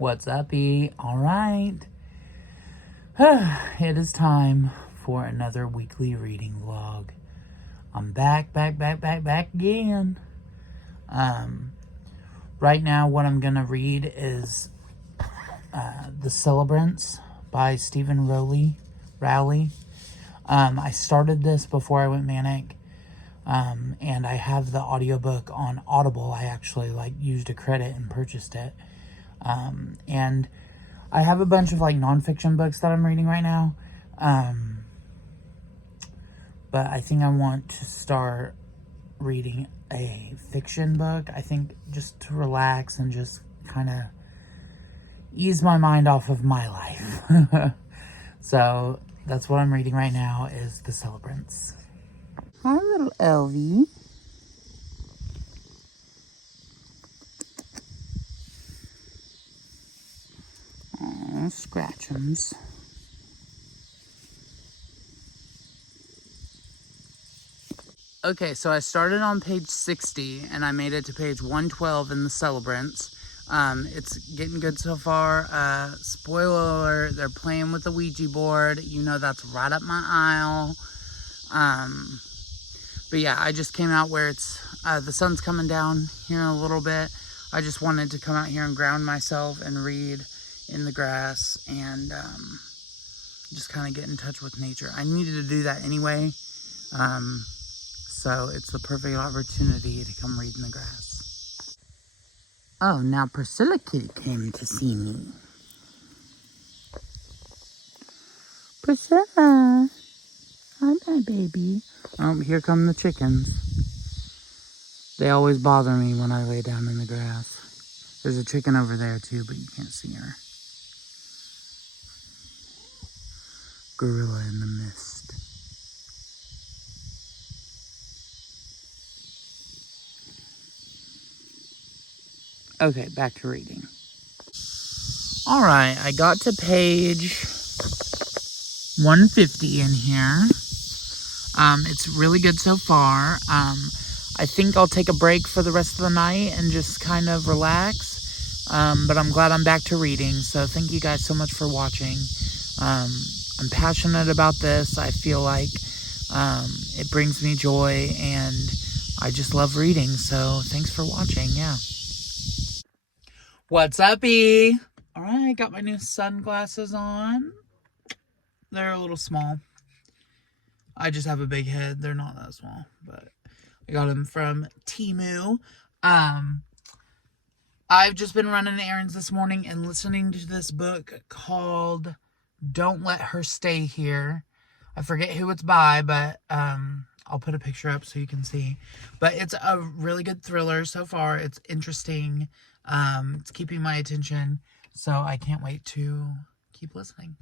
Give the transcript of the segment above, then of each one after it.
What's up, E? All right. It is time for another weekly reading vlog. I'm back again. Right now, what I'm going to read is The Celebrants by Stephen Rowley. I started this before I went manic. And I have the audiobook on Audible. I actually used a credit and purchased it. And I have a bunch of nonfiction books that I'm reading right now. But I think I want to start reading a fiction book. I think just to relax and just kind of ease my mind off of my life. So that's what I'm reading right now is The Celebrants. Hi, little Elvie. Aw, Scratchums. Okay, so I started on page 60, and I made it to page 112 in The Celebrants. It's getting good so far. Spoiler alert, they're playing with the Ouija board. You know that's right up my aisle. But yeah, I just came out where it's, the sun's coming down here in a little bit. I just wanted to come out here and ground myself and read in the grass and just kind of get in touch with nature. I needed to do that anyway. So it's the perfect opportunity to come read in the grass. Oh, now Priscilla Kitty came to see me. Priscilla. Hi, my baby. Oh, here come the chickens. They always bother me when I lay down in the grass. There's a chicken over there too, but you can't see her. Gorilla in the mist. Okay, back to reading. Alright, I got to page 150 in here. It's really good so far. I think I'll take a break for the rest of the night and just kind of relax. But I'm glad I'm back to reading, so thank you guys so much for watching. I'm passionate about this. I feel like it brings me joy, and I just love reading, so thanks for watching, yeah. What's up, E? Alright, got my new sunglasses on. They're a little small. I just have a big head. They're not that small, but I got them from Temu. I've just been running errands this morning and listening to this book called Don't Let Her Stay Here. I forget who it's by, but I'll put a picture up so you can see. But it's a really good thriller so far. It's interesting. It's keeping my attention, so I can't wait to keep listening.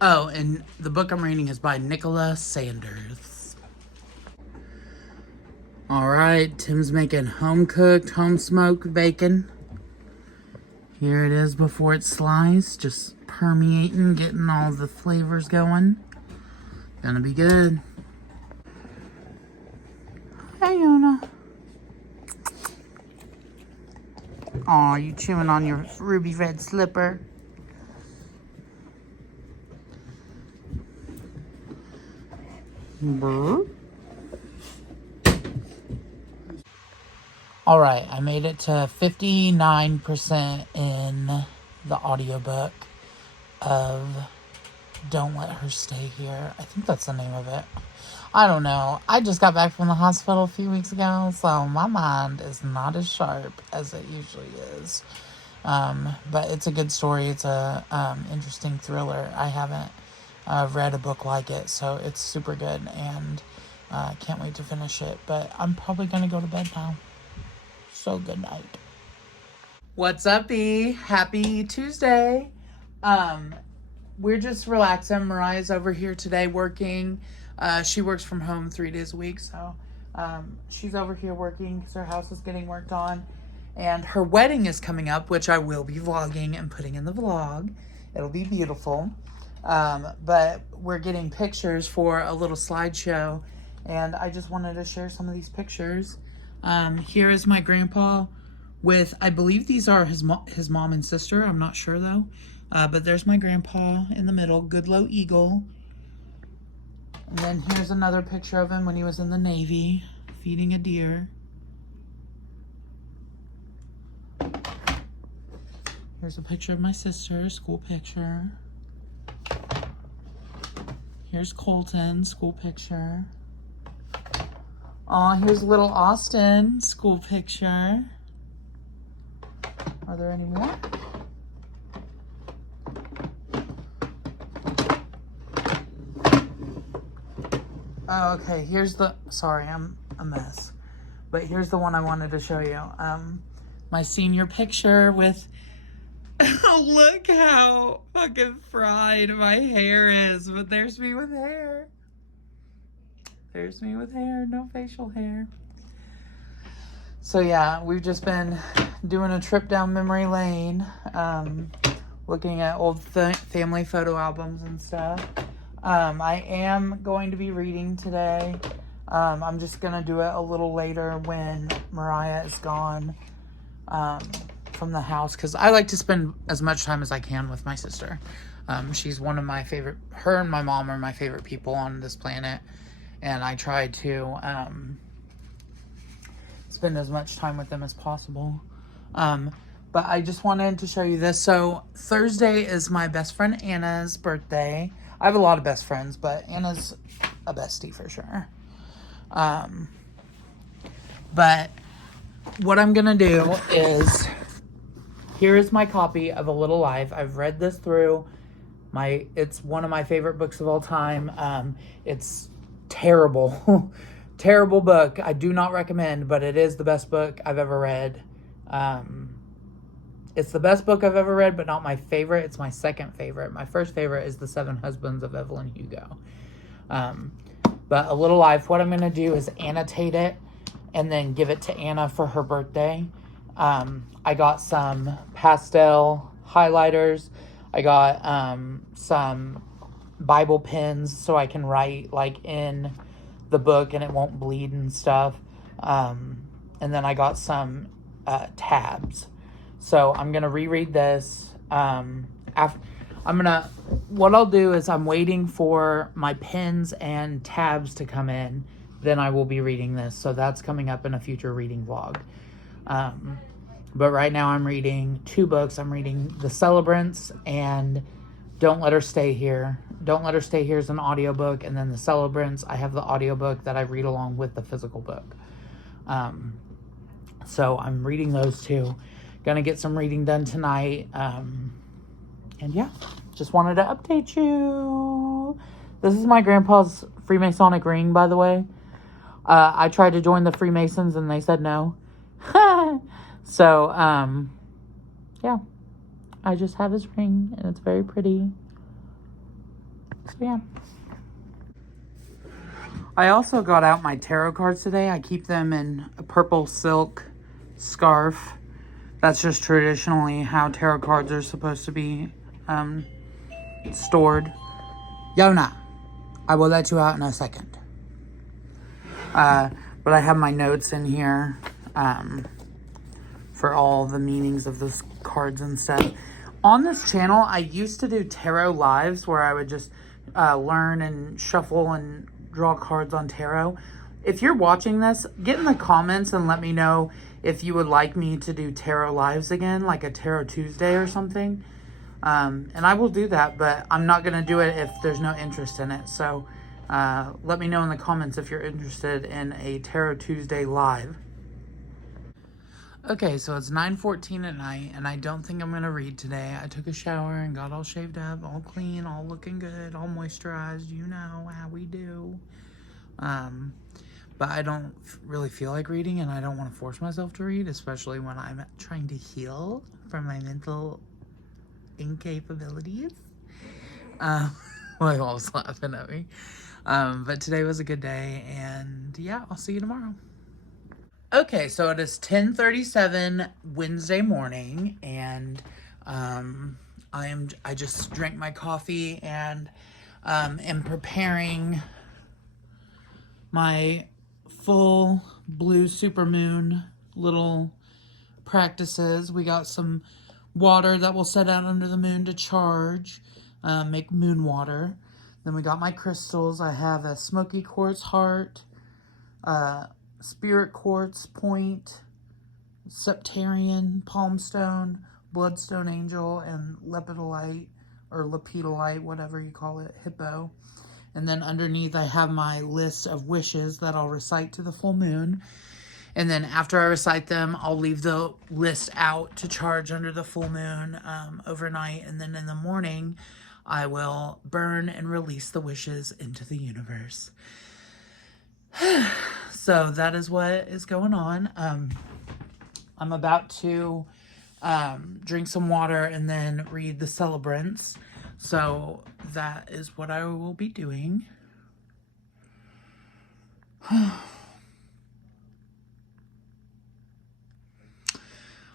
Oh, and the book I'm reading is by Nicola Sanders. Alright, Tim's making home-cooked, home-smoked bacon. Here it is before it's sliced, just permeating, getting all the flavors going. Gonna be good. Hey, Yona. Aw, you chewing on your ruby red slipper? Alright, I made it to 59% in the audiobook of Don't Let Her Stay Here. I think that's the name of it. I don't know. I just got back from the hospital a few weeks ago, so my mind is not as sharp as it usually is. But it's a good story. It's a interesting thriller. I haven't read a book like it, so it's super good, and can't wait to finish it. But I'm probably going to go to bed now. So good night. What's up, E? Happy Tuesday. We're just relaxing. Mariah's over here today working. She works from home 3 days a week, so she's over here working because her house is getting worked on. And her wedding is coming up, which I will be vlogging and putting in the vlog. It'll be beautiful. But we're getting pictures for a little slideshow, and I just wanted to share some of these pictures. Here is my grandpa with, I believe these are his mom and sister. I'm not sure though. But there's my grandpa in the middle, Goodlow Eagle. And then here's another picture of him when he was in the Navy, feeding a deer. Here's a picture of my sister, school picture. Here's Colton, school picture. Aw, here's little Austin, school picture. Are there any more? Oh, okay, here's the, sorry, I'm a mess. But here's the one I wanted to show you. My senior picture with, look how fucking fried my hair is. But there's me with hair. There's me with hair, no facial hair. So yeah, we've just been doing a trip down memory lane, looking at old family photo albums and stuff. I am going to be reading today. I'm just going to do it a little later when Mariah is gone from the house, because I like to spend as much time as I can with my sister. She's one of my favorite, her and my mom are my favorite people on this planet, and I try to spend as much time with them as possible. But I just wanted to show you this. So Thursday is my best friend Anna's birthday. I have a lot of best friends, but Anna's a bestie for sure. But what I'm gonna do is, here is my copy of A Little Life. I've read this through. It's one of my favorite books of all time. It's terrible. Terrible book. I do not recommend, but it is the best book I've ever read. It's the best book I've ever read, but not my favorite. It's my second favorite. My first favorite is The Seven Husbands of Evelyn Hugo. But A Little Life, what I'm going to do is annotate it and then give it to Anna for her birthday. I got some pastel highlighters. I got some Bible pens so I can write like in the book and it won't bleed and stuff. And then I got some tabs. So I'm gonna reread this. What I'll do is I'm waiting for my pens and tabs to come in. Then I will be reading this. So that's coming up in a future reading vlog. But right now I'm reading two books. I'm reading The Celebrants and Don't Let Her Stay Here. Don't Let Her Stay Here is an audiobook, and then The Celebrants, I have the audiobook that I read along with the physical book. So I'm reading those two. Gonna get some reading done tonight. And yeah, just wanted to update you. This is my grandpa's Freemasonic ring, by the way. I tried to join the Freemasons and they said no. So, yeah. I just have his ring and it's very pretty. So, yeah. I also got out my tarot cards today. I keep them in a purple silk scarf. That's just traditionally how tarot cards are supposed to be stored. Yona, I will let you out in a second. But I have my notes in here for all the meanings of those cards and stuff. On this channel, I used to do tarot lives where I would just learn and shuffle and draw cards on tarot. If you're watching this, get in the comments and let me know if you would like me to do tarot lives again, like a Tarot Tuesday or something. And I will do that, but I'm not going to do it if there's no interest in it. So let me know in the comments if you're interested in a Tarot Tuesday live. Okay, so it's 9:14 at night, and I don't think I'm going to read today. I took a shower and got all shaved up, all clean, all looking good, all moisturized. You know how we do. But I don't really feel like reading, and I don't want to force myself to read, especially when I'm trying to heal from my mental incapabilities. My mom's laughing at me. But today was a good day, and yeah, I'll see you tomorrow. Okay, so it is 10:37 Wednesday morning, and I just drank my coffee and am preparing my full blue Supermoon little practices. We got some water that we'll set out under the moon to charge, make moon water. Then we got my crystals. I have a smoky quartz heart, spirit quartz point, septarian palm stone, bloodstone angel, and lepidolite, or lepidolite, whatever you call it, hippo. And then underneath I have my list of wishes that I'll recite to the full moon. And then after I recite them, I'll leave the list out to charge under the full moon overnight. And then in the morning, I will burn and release the wishes into the universe. So that is what is going on. I'm about to drink some water and then read the celebrants. So that is what I will be doing.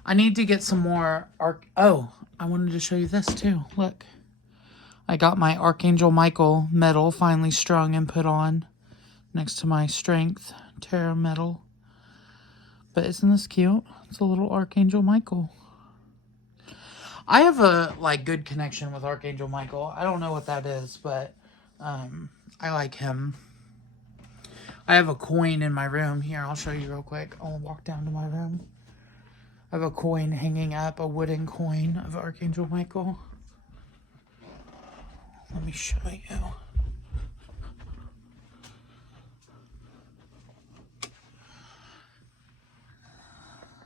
I need to get some more oh, I wanted to show you this too. Look. I got my Archangel Michael medal finally strung and put on next to my Strength Tarot medal. But isn't this cute? It's a little Archangel Michael. I have a good connection with Archangel Michael. I don't know what that is, but I like him. I have a coin in my room. Here, I'll show you real quick. I'll walk down to my room. I have a coin hanging up, a wooden coin of Archangel Michael. Let me show you.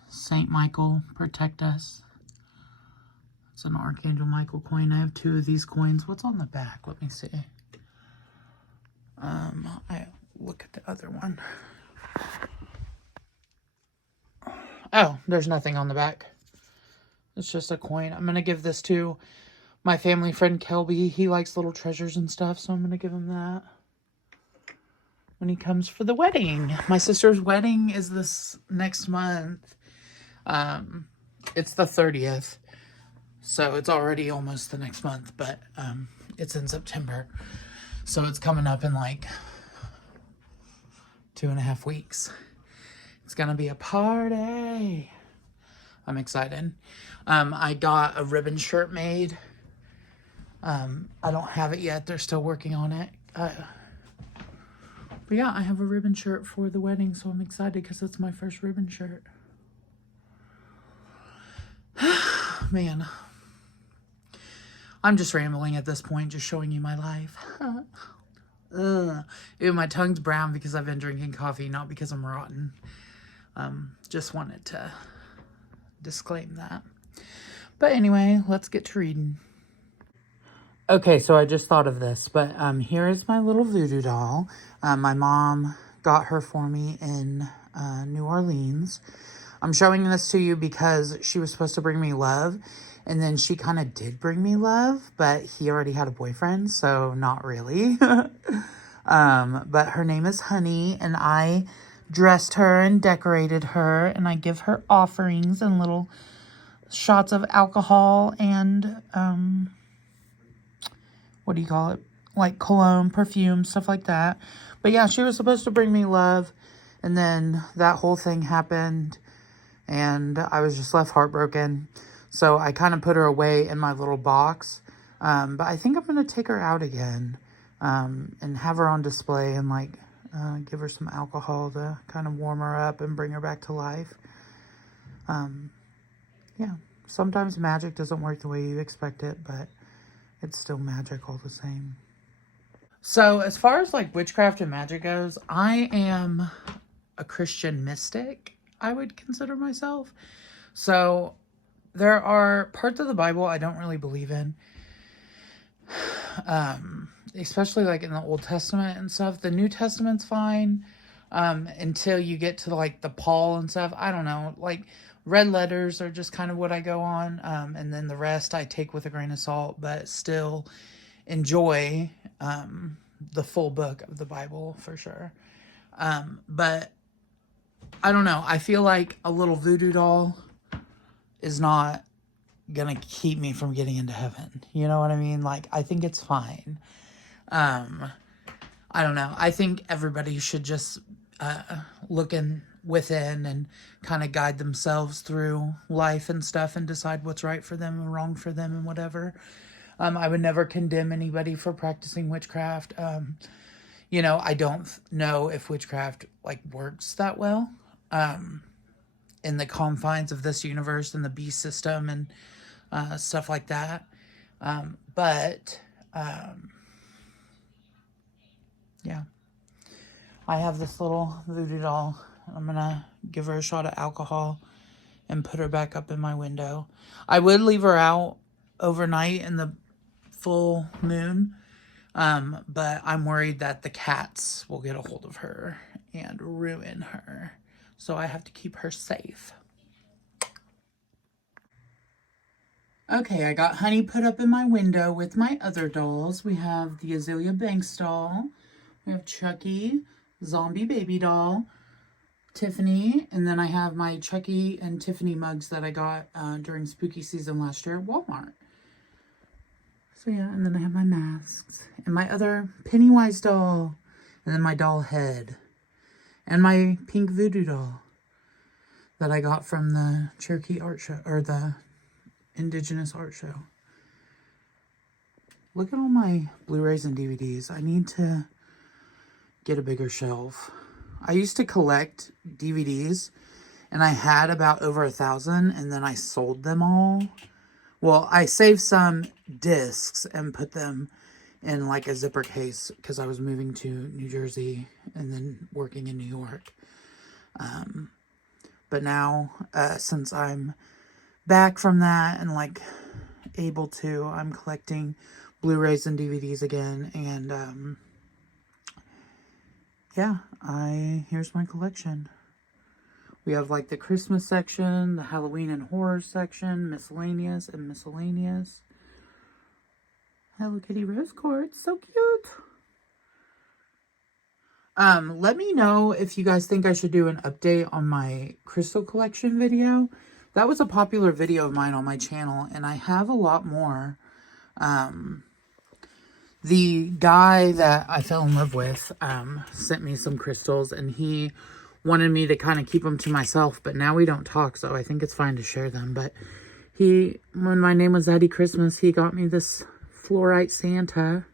Saint Michael, protect us. It's an Archangel Michael coin. I have 2 of these coins. What's on the back? Let me see. I look at the other one. Oh, there's nothing on the back. It's just a coin. I'm going to give this to my family friend Kelby. He likes little treasures and stuff, so I'm going to give him that when he comes for the wedding. My sister's wedding is this next month. It's the 30th, so it's already almost the next month, but it's in September, so it's coming up in 2.5 weeks. It's gonna be a party. I'm excited. I got a ribbon shirt made. I don't have it yet. They're still working on it. But yeah, I have a ribbon shirt for the wedding, so I'm excited because it's my first ribbon shirt. Man. I'm just rambling at this point, just showing you my life. Ew, my tongue's brown because I've been drinking coffee, not because I'm rotten. Just wanted to disclaim that. But anyway, let's get to reading. Okay, so I just thought of this, but here is my little voodoo doll. My mom got her for me in New Orleans. I'm showing this to you because she was supposed to bring me love, and then she kind of did bring me love, but he already had a boyfriend, so not really. But her name is Honey, and I dressed her and decorated her, and I give her offerings and little shots of alcohol and, what do you call it? Like cologne, perfume, stuff like that. But yeah, she was supposed to bring me love, and then that whole thing happened, and I was just left heartbroken. So I kind of put her away in my little box. But I think I'm going to take her out again, and have her on display and give her some alcohol to kind of warm her up and bring her back to life. Yeah, sometimes magic doesn't work the way you expect it, but it's still magic all the same. So as far as witchcraft and magic goes, I am a Christian mystic, I would consider myself. So there are parts of the Bible I don't really believe in. Especially in the Old Testament and stuff. The New Testament's fine. Until you get to the Paul and stuff. I don't know. Red letters are just kind of what I go on. And then the rest I take with a grain of salt, but still enjoy the full book of the Bible for sure. But I don't know. I feel like a little voodoo doll is not gonna keep me from getting into heaven. You know what I mean? I think it's fine. I don't know. I think everybody should just look within and kind of guide themselves through life and stuff and decide what's right for them and wrong for them and whatever. I would never condemn anybody for practicing witchcraft. You know, I don't know if witchcraft like works that well in the confines of this universe and the beast system and stuff like that. But yeah, I have this little voodoo doll. I'm gonna give her a shot of alcohol and put her back up in my window. I would leave her out overnight in the full moon, but I'm worried that the cats will get a hold of her and ruin her. So I have to keep her safe. Okay, I got Honey put up in my window with my other dolls. We have the Azalea Banks doll. We have Chucky, Zombie Baby doll, Tiffany, and then I have my Chucky and Tiffany mugs that I got during spooky season last year at Walmart. So yeah, and then I have my masks and my other Pennywise doll, and then my doll head, and my pink voodoo doll that I got from the Cherokee art show, or the Indigenous art show. Look at all my Blu-rays and DVDs. I need to get a bigger shelf. I used to collect DVDs, and I had about over 1,000, and then I sold them all. Well, I saved some discs and put them in like a zipper case because I was moving to New Jersey and then working in New York. But now, since I'm back from that and like able to, I'm collecting Blu-rays and DVDs again, and yeah, here's my collection. We have like the Christmas section, the Halloween and horror section, miscellaneous and miscellaneous. Hello Kitty rose quartz, so cute. Let me know if you guys think I should do an update on my crystal collection video. That was a popular video of mine on my channel, and I have a lot more. The guy that I fell in love with sent me some crystals, and he wanted me to kind of keep them to myself, but now we don't talk, so I think it's fine to share them. But when my name was Zaddy Christmas, he got me this fluorite Santa.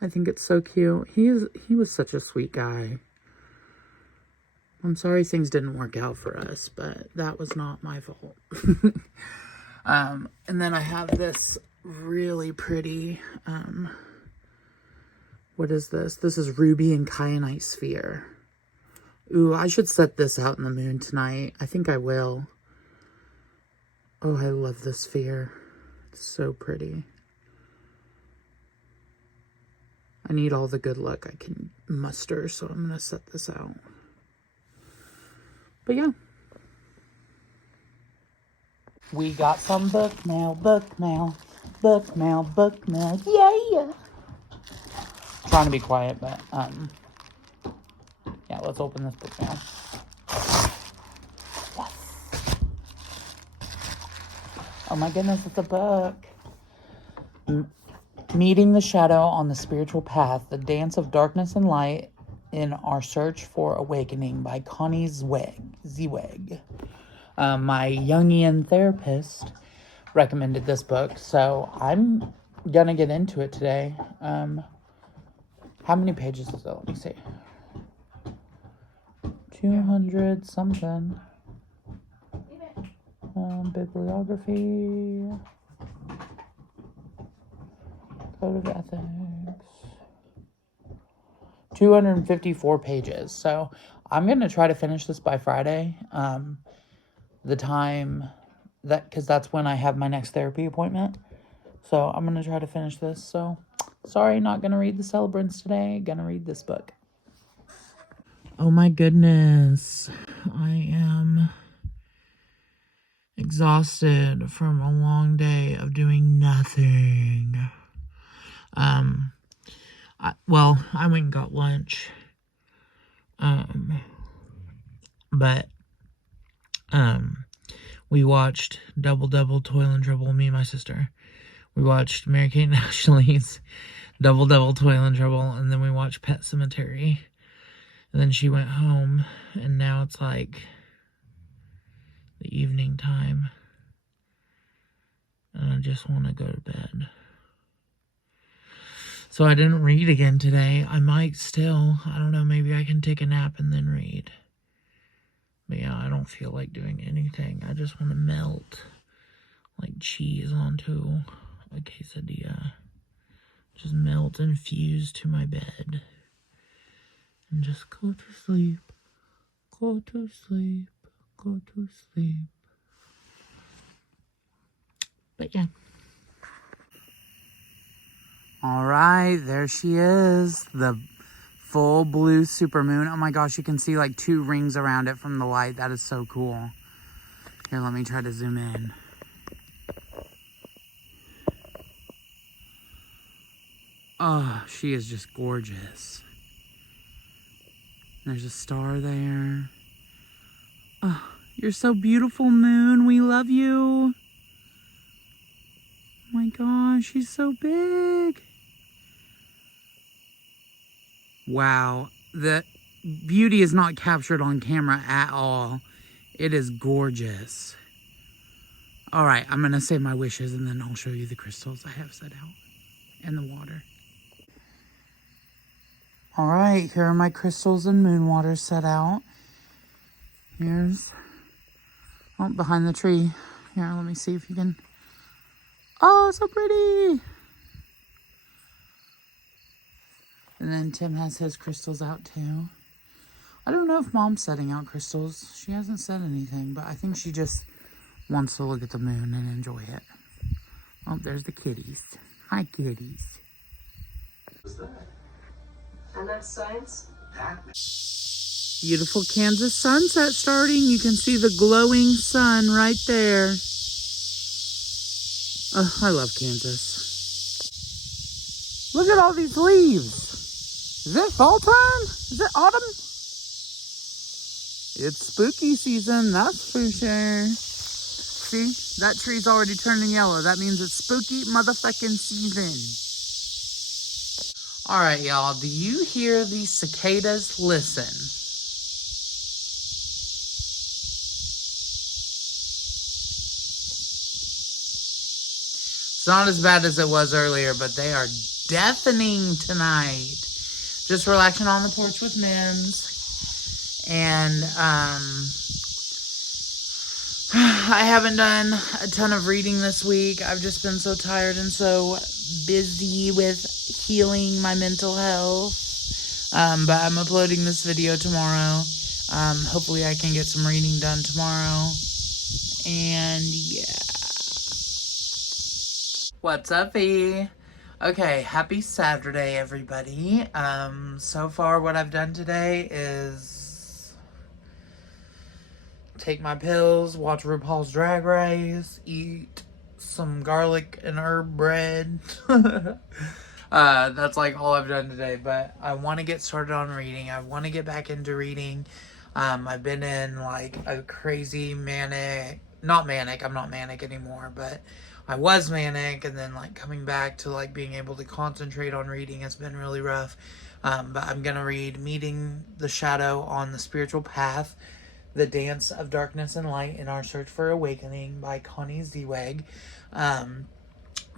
I think it's so cute. He was such a sweet guy. I'm sorry things didn't work out for us, but that was not my fault. And then I have this really pretty, what is this? This is ruby and kyanite sphere. Ooh, I should set this out in the moon tonight. I think I will. Oh, I love this sphere. It's so pretty. I need all the good luck I can muster, so I'm going to set this out. But yeah. We got some book mail, book mail, book mail, book mail. Yeah! Trying to be quiet, but, yeah, let's open this book now. Yes! Oh my goodness, it's a book. Meeting the Shadow on the Spiritual Path, The Dance of Darkness and Light in Our Search for Awakening by Connie Zweig. My Jungian therapist recommended this book, so I'm gonna get into it today. How many pages is it? Let me see. 200 something. Bibliography. Code of Ethics. 254 pages. So I'm going to try to finish this by Friday. The time because that's when I have my next therapy appointment. So I'm going to try to finish this. So sorry, not going to read the Celebrants today. Going to read this book. Oh my goodness. I am exhausted from a long day of doing nothing. I went and got lunch. But we watched Double Toil and Trouble, me and my sister. We watched Mary-Kate and Ashley's Double Toil and Trouble, and then we watched Pet Sematary. And then she went home, and now it's like the evening time. And I just want to go to bed. So I didn't read again today. I might still. I don't know, maybe I can take a nap and then read. But yeah, I don't feel like doing anything. I just want to melt like cheese onto a quesadilla. Just melt and fuse to my bed. And just go to sleep. Go to sleep. Go to sleep. But yeah. Alright, there she is. The full blue supermoon. Oh my gosh, you can see like 2 rings around it from the light. That is so cool. Here, let me try to zoom in. Oh, she is just gorgeous. There's a star there. Oh, you're so beautiful, moon. We love you. Oh my gosh, she's so big. Wow, the beauty is not captured on camera at all. It is gorgeous. All right, I'm gonna say my wishes and then I'll show you the crystals I have set out and the water. All right, here are my crystals and moon water set out. Here's, oh, behind the tree. Here, let me see if you can. Oh, so pretty. And then Tim has his crystals out too. I don't know if Mom's setting out crystals. She hasn't said anything, but I think she just wants to look at the moon and enjoy it. Oh, there's the kitties. Hi, kitties. What's that? And that's science? Beautiful Kansas sunset starting. You can see the glowing sun right there. Oh, I love Kansas. Look at all these leaves. Is it fall time? Is it autumn? It's spooky season, that's for sure. See, that tree's already turning yellow. That means it's spooky motherfucking season. All right, y'all, do you hear these cicadas? Listen. It's not as bad as it was earlier, but they are deafening tonight. Just relaxing on the porch with Mims. And I haven't done a ton of reading this week. I've just been so tired and so busy with healing my mental health. But I'm uploading this video tomorrow. Hopefully I can get some reading done tomorrow. And yeah. What's up, E? Okay, happy Saturday, everybody. So far what I've done today is take my pills, watch RuPaul's Drag Race, eat some garlic and herb bread. That's like all I've done today, but I want to get started on reading. I want to get back into reading. I've been in like a crazy manic, not manic, I'm not manic anymore, but I was manic, and then like coming back to like being able to concentrate on reading has been really rough. But I'm gonna read Meeting the Shadow on the Spiritual Path, The Dance of Darkness and Light in Our Search for Awakening by Connie Zeweg.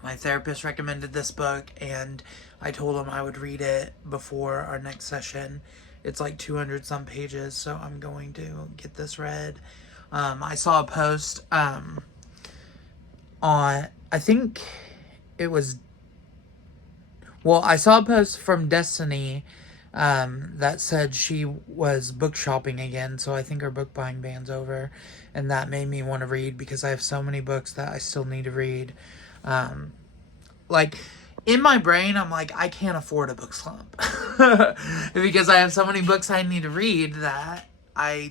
My therapist recommended this book, and I told him I would read it before our next session. It's like 200 some pages, so I'm going to get this read. I saw a post on, I think it was, well, I saw a post from Destiny that said she was book shopping again, so I think her book buying ban's over, and that made me want to read because I have so many books that I still need to read. Like, in my brain, I'm like, I can't afford a book slump. Because I have so many books I need to read that I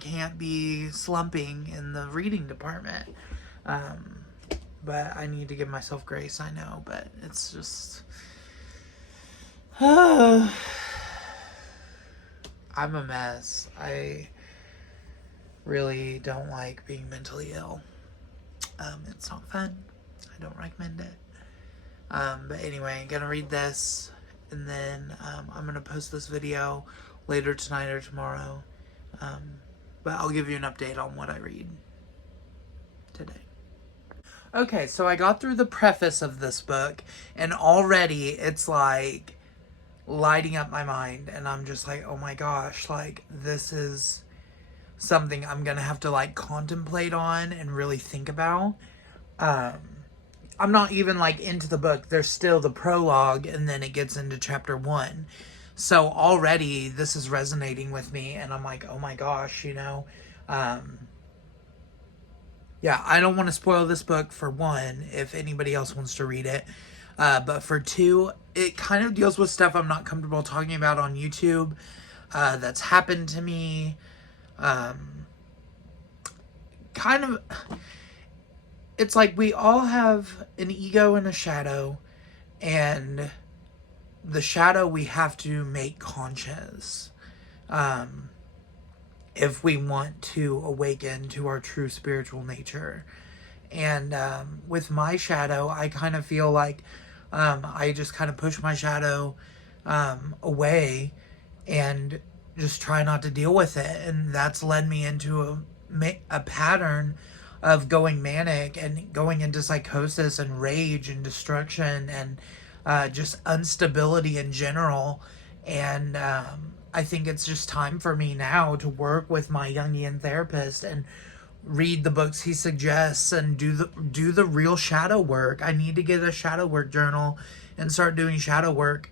can't be slumping in the reading department. But I need to give myself grace, I know, but it's just... I'm a mess. I really don't like being mentally ill. It's not fun. I don't recommend it. But anyway, I'm gonna read this, and then I'm gonna post this video later tonight or tomorrow. But I'll give you an update on what I read today. Okay, so I got through the preface of this book, and already it's like lighting up my mind, and I'm just like, oh my gosh, like this is something I'm gonna have to like contemplate on and really think about. I'm not even like into the book. There's still the prologue, and then it gets into chapter 1. So already this is resonating with me, and I'm like, oh my gosh, yeah, I don't want to spoil this book for one, if anybody else wants to read it. But for two, it kind of deals with stuff I'm not comfortable talking about on YouTube that's happened to me. Kind of, it's like we all have an ego and a shadow, and the shadow we have to make conscious if we want to awaken to our true spiritual nature. And with my shadow, I kind of feel like I just kind of push my shadow away and just try not to deal with it. And that's led me into a pattern of going manic and going into psychosis and rage and destruction and just instability in general. And I think it's just time for me now to work with my Jungian therapist and read the books he suggests and do the real shadow work. I need to get a shadow work journal and start doing shadow work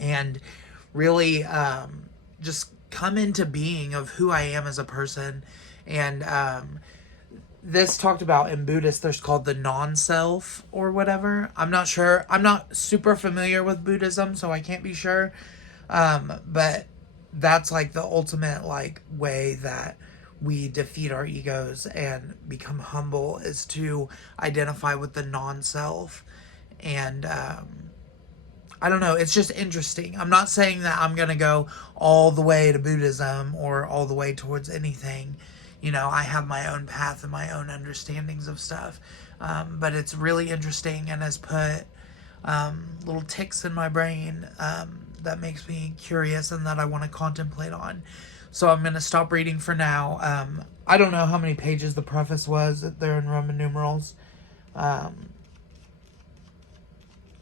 and really just come into being of who I am as a person. And this talked about in Buddhist, there's called the non-self or whatever. I'm not sure. I'm not super familiar with Buddhism, so I can't be sure. But that's like the ultimate like way that we defeat our egos and become humble, is to identify with the non-self. And I don't know, it's just interesting. I'm not saying that I'm gonna go all the way to Buddhism or all the way towards anything. I have my own path and my own understandings of stuff. But it's really interesting and has put little ticks in my brain that makes me curious and that I want to contemplate on. So I'm going to stop reading for now. I don't know how many pages the preface was. They're in Roman numerals.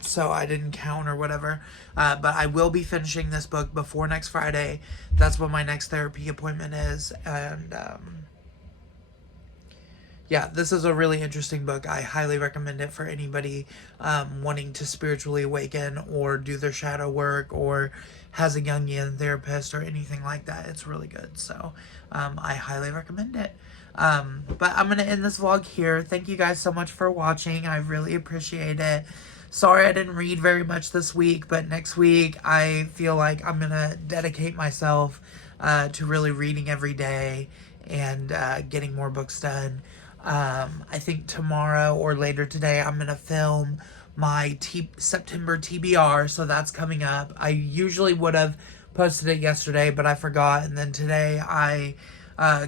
So I didn't count or whatever. But I will be finishing this book before next Friday. That's when my next therapy appointment is. And yeah, this is a really interesting book. I highly recommend it for anybody wanting to spiritually awaken or do their shadow work or has a Jungian therapist or anything like that. It's really good. So I highly recommend it. But I'm going to end this vlog here. Thank you guys so much for watching. I really appreciate it. Sorry I didn't read very much this week, but next week I feel like I'm going to dedicate myself to really reading every day and getting more books done. I think tomorrow or later today I'm going to film my September TBR, so that's coming up. I usually would have posted it yesterday, but I forgot, and then today I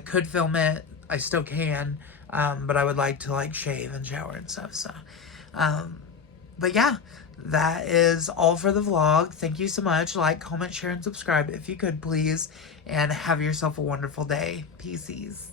could film it. I still can, but I would like to like shave and shower and stuff, so but yeah, that is all for the vlog. Thank you so much. Like, comment, share, and subscribe if you could, please, and have yourself a wonderful day. Peace.